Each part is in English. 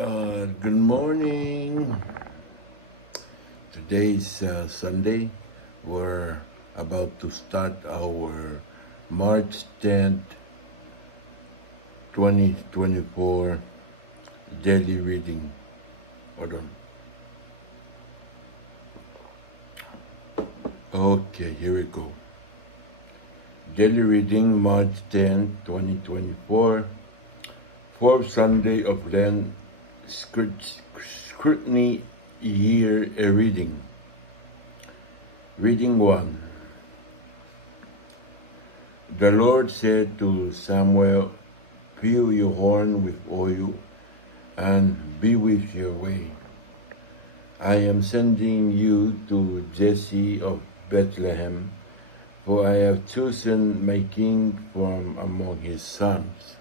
Good morning. Today's Sunday. We're about to start our March 10th, 2024 daily reading. Hold on. Okay, here we go. Daily reading, March 10th, 2024. Fourth Sunday of Lent Scrutiny Year Reading. Reading 1. The Lord said to Samuel, "Fill your horn with oil and be with your way. I am sending you to Jesse of Bethlehem, for I have chosen my king from among his sons."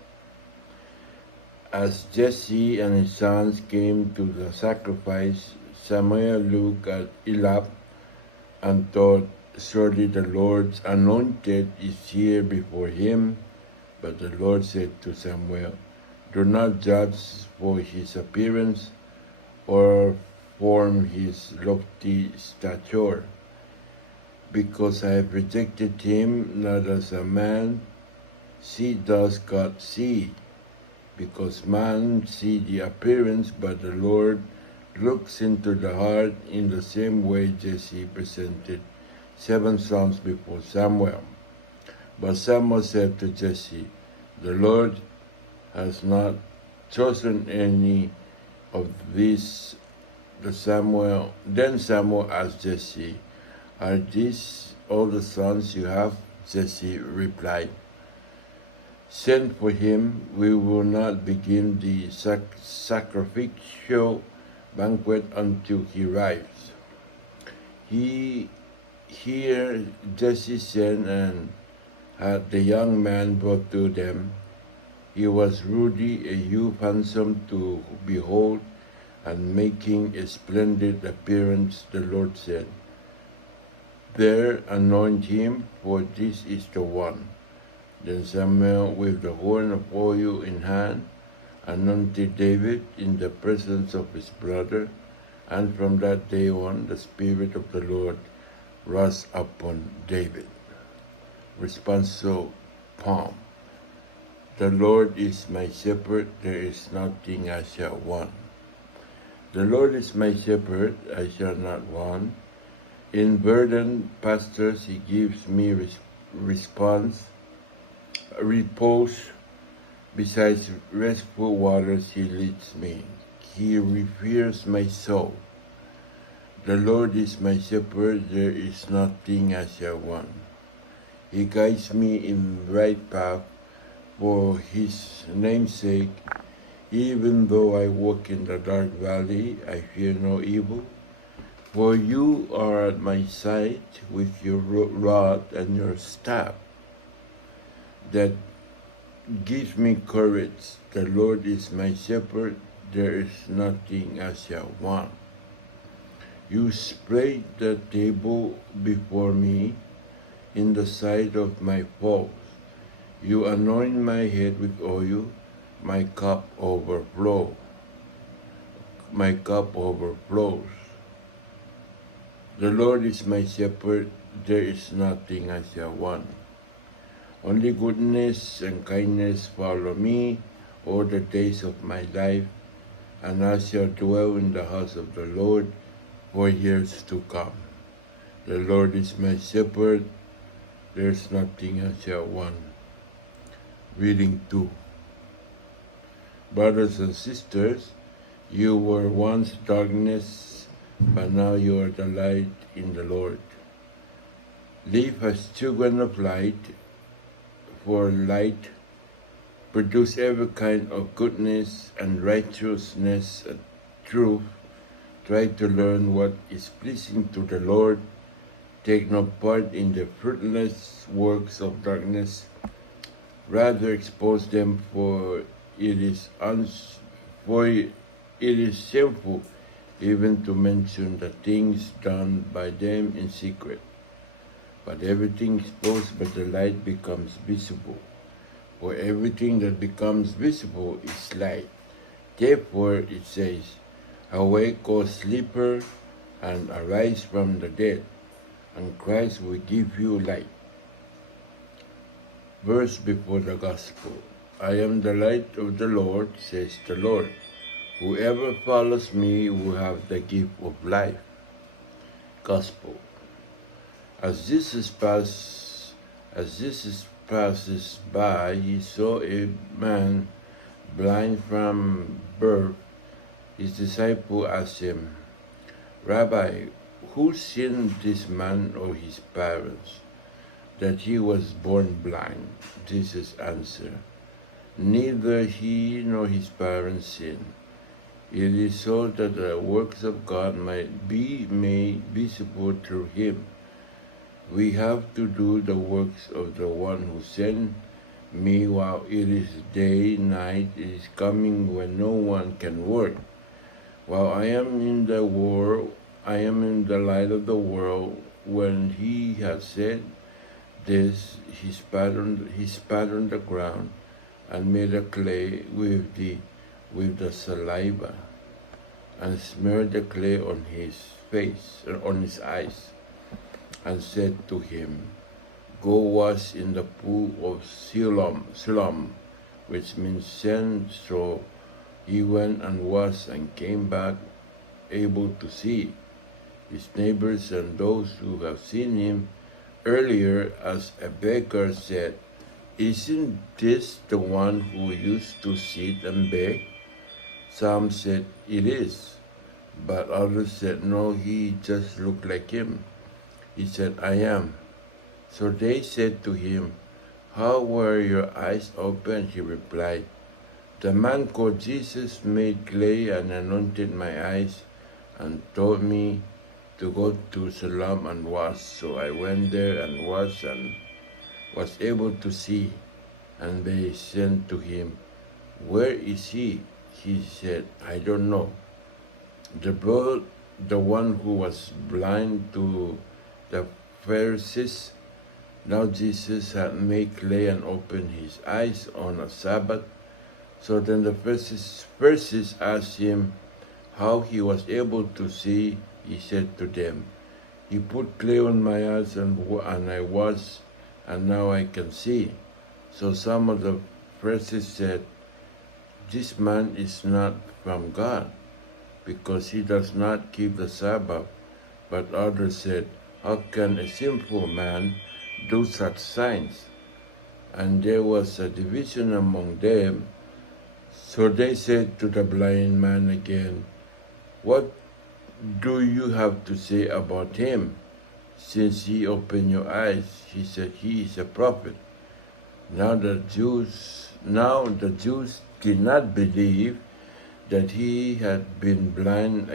As Jesse and his sons came to the sacrifice, Samuel looked at Eliab and thought, "Surely the Lord's anointed is here before him." But the Lord said to Samuel, "Do not judge for his appearance or from his lofty stature, because I have rejected him. Not as a man does God see. Because man sees the appearance, but the Lord looks into the heart." In the same way, Jesse presented 7 sons before Samuel. But Samuel said to Jesse, "The Lord has not chosen any of these." Then Samuel asked Jesse, "Are these all the sons you have?" Jesse replied, "Send for him. We will not begin the sacrificial banquet until he arrives." Here Jesse sent and had the young man brought to them. He was ruddy, a youth handsome to behold, and making a splendid appearance. The Lord said, "There, anoint him, for this is the one." Then Samuel, with the horn of oil in hand, anointed David in the presence of his brother, and from that day on the Spirit of the Lord rushed upon David. Responso Psalm. The Lord is my shepherd, there is nothing I shall want. The Lord is my shepherd, I shall not want. In verdant pastures he gives me repose. Besides restful waters he leads me. He refreshes my soul. The Lord is my shepherd, there is nothing I shall want. He guides me in the right path for his name's sake. Even though I walk in the dark valley, I fear no evil. For you are at my side with your rod and your staff. That gives me courage. The Lord is my shepherd, there is nothing I shall want. You spread the table before me in the sight of my foes. You anoint my head with oil, my cup overflows. The Lord is my shepherd, there is nothing I shall want. Only goodness and kindness follow me all the days of my life, and I shall dwell in the house of the Lord for years to come. The Lord is my shepherd, there is nothing I shall want. Reading 2. Brothers and sisters, you were once darkness, but now you are the light in the Lord. Live as children of light, for light produce every kind of goodness and righteousness and truth. Try to learn what is pleasing to the Lord. Take no part in the fruitless works of darkness. Rather expose them, for it is shameful even to mention the things done by them in secret. But everything exposed by the light becomes visible. For everything that becomes visible is light. Therefore it says, Awake, O sleeper, and arise from the dead, and Christ will give you light. Verse before the Gospel. I am the light of the Lord, says the Lord. Whoever follows me will have the gift of life. Gospel. As Jesus passes by, he saw a man blind from birth. His disciple asked him, Rabbi, who sinned, this man or his parents, that he was born blind? Jesus answered, Neither he nor his parents sinned. It is so that the works of God might be made visible through him. We have to do the works of the one who sent me while it is day. Night is coming when no one can work. While I am in the world, I am in the light of the world. When he had said this, he spat on the ground and made a clay with the saliva, and smeared the clay on his face, on his eyes, and said to him, Go wash in the pool of Siloam, which means send. So he went and washed and came back able to see. His neighbors and those who have seen him earlier as a beggar said, Isn't this the one who used to sit and beg? Some said, It is. But others said, No, he just looked like him. He said, I am. So they said to him, How were your eyes opened? He replied, The man called Jesus made clay and anointed my eyes and told me to go to Siloam and wash. So I went there and washed and was able to see. And they said to him, Where is he? He said, I don't know. They brought the one who was blind to the Pharisees. Now Jesus had made clay and opened his eyes on a Sabbath. So then the Pharisees asked him how he was able to see. He said to them, He put clay on my eyes and I washed, and now I can see. So some of the Pharisees said, This man is not from God, because he does not keep the Sabbath. But others said, How can a sinful man do such signs? And there was a division among them. So they said to the blind man again, What do you have to say about him? Since he opened your eyes, he said he is a prophet. Now the Jews did not believe that he had been blind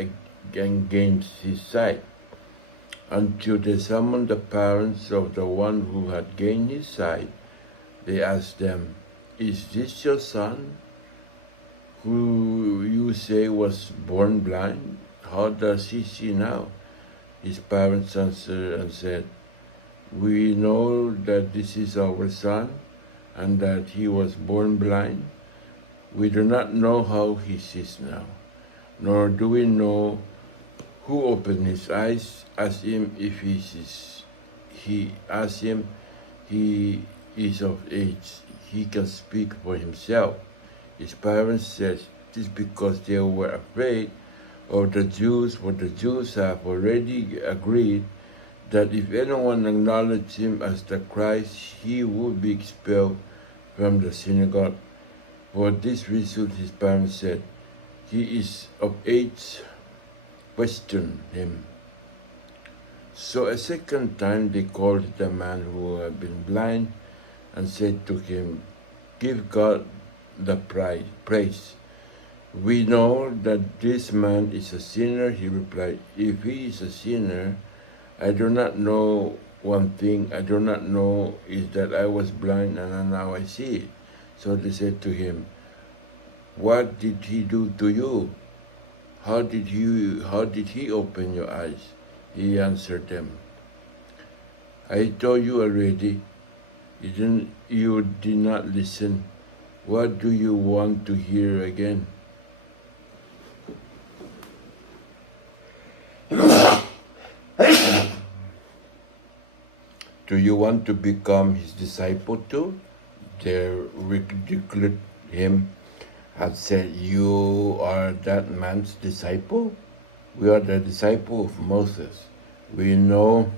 against his sight, until they summoned the parents of the one who had gained his sight. They asked them, Is this your son, who you say was born blind? How does he see now? His parents answered and said, We know that this is our son, and that he was born blind. We do not know how he sees now, nor do we know who opened his eyes. Ask him if he is of age. He can speak for himself. His parents said this because they were afraid of the Jews, for the Jews have already agreed that if anyone acknowledged him as the Christ, he would be expelled from the synagogue. For this reason, his parents said, He is of age, question him. So a second time they called the man who had been blind and said to him, Give God the praise. We know that this man is a sinner. He replied, If he is a sinner, I do not know one thing. I do not know is that I was blind and now I see. So they said to him, What did he do to you? How did he open your eyes? He answered them, I told you already. You did not listen. What do you want to hear again? Do you want to become his disciple too? They ridiculed him and said, You are that man's disciple? We are the disciple of Moses. We know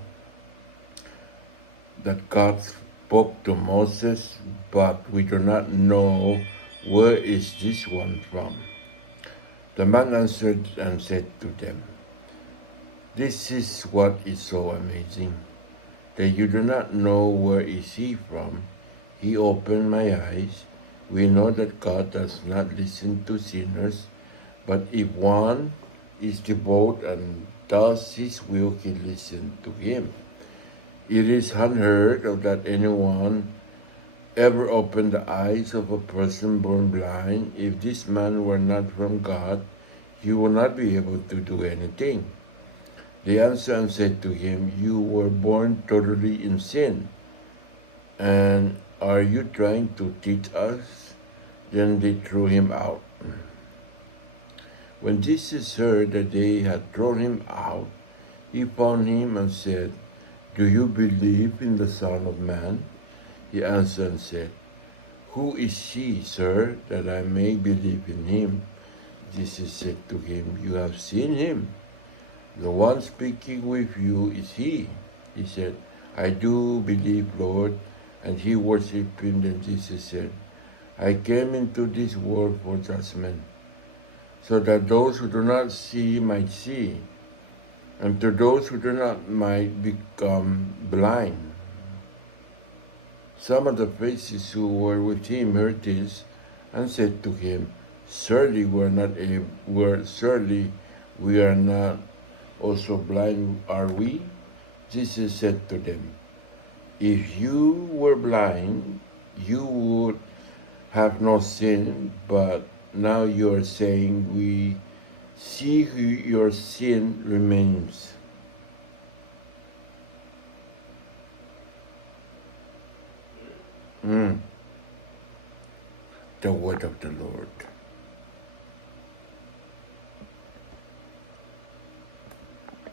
that God spoke to Moses, but we do not know where is this one from. The man answered and said to them, This is what is so amazing, that you do not know where is he from. He opened my eyes. We know that God does not listen to sinners, but if one is devout and does his will, he listens to him. It is unheard of that anyone ever opened the eyes of a person born blind. If this man were not from God, he would not be able to do anything. They answered and said to him, You were born totally in sin, and are you trying to teach us? Then they threw him out. When Jesus heard that they had thrown him out, he found him and said, Do you believe in the Son of Man? He answered and said, Who is he, sir, that I may believe in him? Jesus said to him, You have seen him. The one speaking with you is he. He said, I do believe, Lord. And he worshipped him. Then Jesus said, I came into this world for judgment, so that those who do not see might see, and to those who do not might become blind. Some of the Pharisees who were with him heard this and said to him, Surely we are not also blind, are we? Jesus said to them, If you were blind, you would have no sin, but now you are saying, We see your sin remains. The word of the Lord.